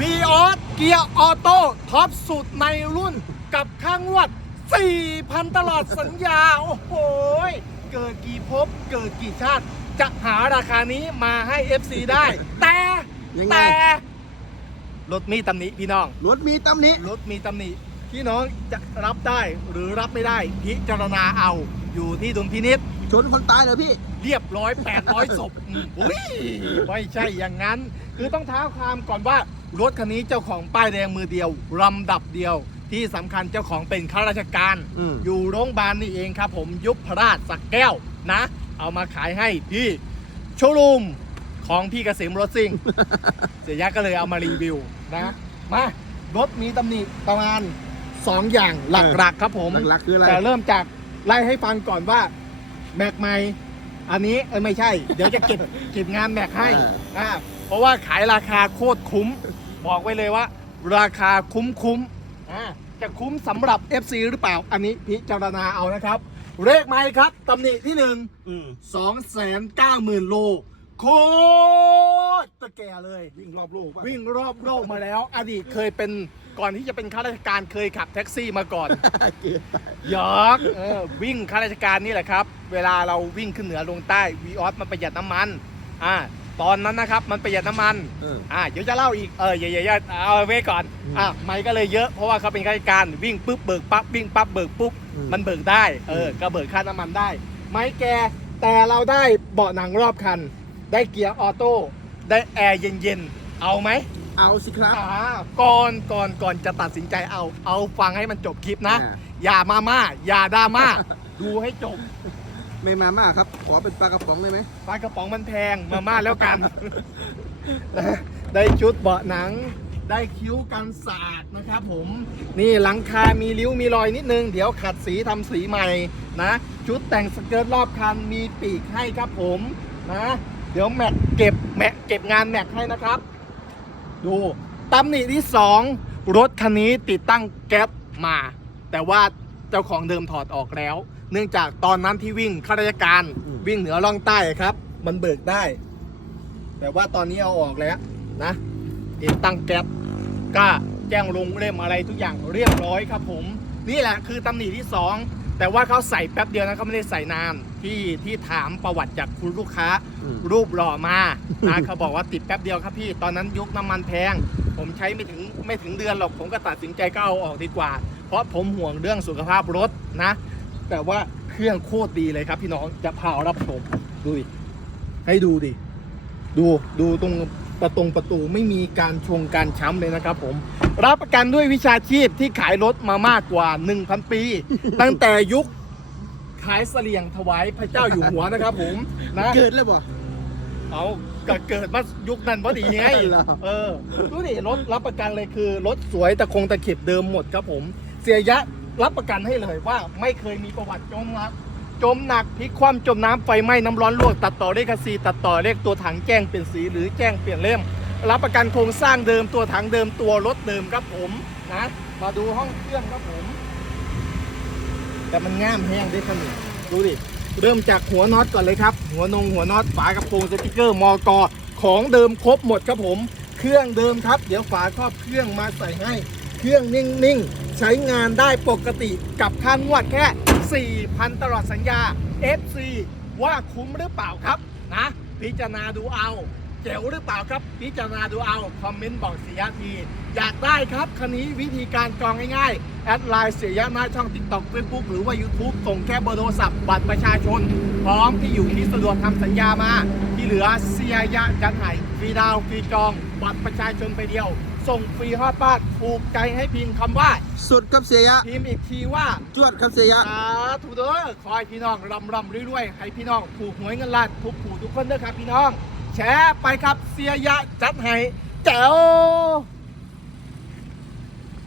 วีออสเกียร์ออโต้ท็อปสุดในรุ่นกับข้างวด 4,000 ตลอดสัญญา โอ้โหยเกิดกี่ภพเกิดกี่ชาติ จะหาราคานี้มาให้ FC ได้ แต่ ยังไง แต่ รถมีตำหนิพี่น้อง รถมีตำหนิรถมีตำหนิพี่น้องจะรับได้หรือรับไม่ได้ พิจารณาเอาอยู่ที่ดุลพินิษชนคนตายเหรอพี่ เรียบร้อย 800ศพอืมอุ้ยไม่ใช่อย่างนั้น คือต้องท้าความก่อนว่า รถคันนี้เจ้าของป้ายแดงมือเดียวลำดับเดียว ที่สำคัญเจ้าของเป็นข้าราชการอืมอยู่โรงพยาบาลนี่เองครับ ผมยุพราชสักแก้วนะ เอามาขายให้ที่โชว์รูมของพี่เกษมรถซิ่ง เสียยะก็เลยเอามารีวิวนะมารถมีตำหนิประมาณ 2 อย่างหลักๆครับผม หลักๆคืออะไร แต่เริ่มจากไล่ให้ฟังก่อนว่าแม็กใหม่ อันนี้เออไม่ใช่ เดี๋ยวจะเก็บ เก็บงานแม็กให้อ่า เพราะว่าขายราคาโคตรคุ้ม บอกไว้เลยว่า ราคาคุ้มคุ้มๆอ่าจะคุ้มสำหรับ FC หรือเปล่าอันนี้พิจารณาเอานะครับ เลขไม้ครับตำหนิที่หนึ่งอืมสองแสนเก้าหมื่นโล โคตรตะแก่เลย วิ่งรอบโลกป่ะวิ่งรอบโลกมาแล้ว อดีตเคยเป็นก่อนที่จะเป็นข้าราชการเคยขับแท็กซี่มาก่อน เกินไปหยอกเออวิ่งข้าราชการนี่แหละครับ เวลาเราวิ่งขึ้นเหนือลงใต้วีออสมันประหยัดน้ำมันอ่า ตอนนั้นนะครับมันประหยัดน้ำมันเอออ่าเดี๋ยวจะเล่าอีกเอออย่าอย่าอย่าเอาไว้ก่อนอืมอะไม่ก็เลยเยอะเพราะว่าเขาเป็นข้าราชการวิ่งปุ๊บเบิกปั๊บวิ่งปั๊บเบิกปุ๊บอืม มันเบิกได้เออก็เบิกค่าน้ำมันได้ ไม่แกแต่เราได้เบาะหนังรอบคัน ได้เกียร์ออโต้ได้แอร์เย็นๆเอาไหม เอาสิครับ อ่าก่อนก่อนก่อนจะตัดสินใจเอา เอาฟังให้มันจบคลิปนะ อ่าอย่ามาม่าอย่าดราม่า ดูให้จบ ไม่มาม่าครับ ขอเป็นปลากระป๋องได้ไหมปลากระป๋องมันแพงมาม่าแล้วกันนะได้ชุดเบาะหนัง ได้คิ้วกันสาดนะครับผม นี่หลังคา มีริ้ว มีรอยนิดนึง เดี๋ยวขัดสีทำสีใหม่นะ ชุดแต่งสเกิร์ตรอบคัน มีปีกให้ครับผมนะ เดี๋ยวแม็กเก็บแม็กเก็บงานแม็กให้นะครับ ดูตำหนิที่สองรถคันนี้ติดตั้งแก๊ปมา แต่ว่าเจ้าของเดิมถอดออกแล้ว เนื่องจากตอนนั้นที่วิ่งข้าราชการอืมวิ่งเหนือล่องใต้ครับ มันเบิกได้ แต่ว่าตอนนี้เอาออกแล้วนะติดตั้งแก๊ปก็แจ้งลงเล่มอะไรทุกอย่างเรียบร้อยครับผม นี่แหละคือตำหนิที่สองแต่ว่าเขาใส่แป๊บเดียวนะเขาไม่ได้ใส่นานที่ที่ถามประวัติจากคุณลูกค้าอืมรูปหล่อมานะเขาบอกว่าติดแป๊บเดียวครับพี่ ตอนนั้นยุคน้ำมันแพง ผมใช้ไม่ถึงไม่ถึงเดือนหรอกผมก็ตัดสินใจก็เอาออกดีกว่า เพราะผมห่วงเรื่องสุขภาพรถนะ แต่ว่าเครื่องโคตรดีเลยครับพี่น้องจะพารับชมดูดิให้ดูดิดูดูตรงประตงประตูไม่มีการชงการช้ำเลยนะครับผม รับประกันด้วยวิชาชีพที่ขายรถมามากกว่า 1,000 ปี ตั้งแต่ยุคขายเสลียงถวายพระเจ้าอยู่หัวนะครับผมนะเกิดแล้วบ่เอาก็เกิดมายุคนั้นพอดีไงเหรอเออดูดิรถรับประกันเลยคือ รถสวยตะคงตะเข็บเดิมหมดครับผม เสียยะ รับประกันให้เลยว่าไม่เคยมีประวัติจมรักจมหนักพลิกคว่ำจมน้ำไฟไหม้น้ำร้อนลวกตัดต่อเลขคัสซีตัดต่อเลขตัวถังแจ้งเปลี่ยนสีหรือแจ้งเปลี่ยนเล่ม รับประกันโครงสร้างเดิมตัวถังเดิมตัวรถเดิมครับผมนะมาดูห้องเครื่องครับผม แต่มันง่ามแห้งได้ขนาดดูดิเริ่มจากหัวน็อตก่อนเลยครับ หัวนงหัวน็อตฝากระโปรงสติกเกอร์มอกอของเดิมครบหมดครับผม เครื่องเดิมครับ เดี๋ยวฝาครอบเครื่องมาใส่ให้ เครื่องนิ่ง ๆ ใช้งานได้ปกติกับค่างวดแค่ 4,000 ตลอดสัญญา FC ว่าคุ้มหรือเปล่าครับนะพิจารณาดูเอา เจ๋วหรือเปล่าครับ พิจารณาดูเอา คอมเมนต์บอกเสียที อยากได้ครับคันนี้วิธีการกรองง่ายๆ แอดไลน์เสียยะหน้าช่อง TikTok Facebook หรือว่า YouTube ส่งแค่เบอร์โทรศัพท์บัตรประชาชน พร้อมที่อยู่ที่สะดวกทำสัญญามา ที่เหลือเสียยะจัดให้ฟรีดาวฟรีจอง บัตรประชาชนไปเดียว ส่งฟรีฮอดบ้านถูกใจให้พิมพ์คำว่า สุดครับเสียยะ พิมพ์อีกทีว่าจวดครับเสียยะ สาธุเด้อคอยพี่น้องรำรำรวยๆให้พี่น้องถูกหวยเงินล้านทุกผู้ทุกคนเด้อครับพี่น้อง แชร์ไปครับเสียยะจัดให้แจ๋ว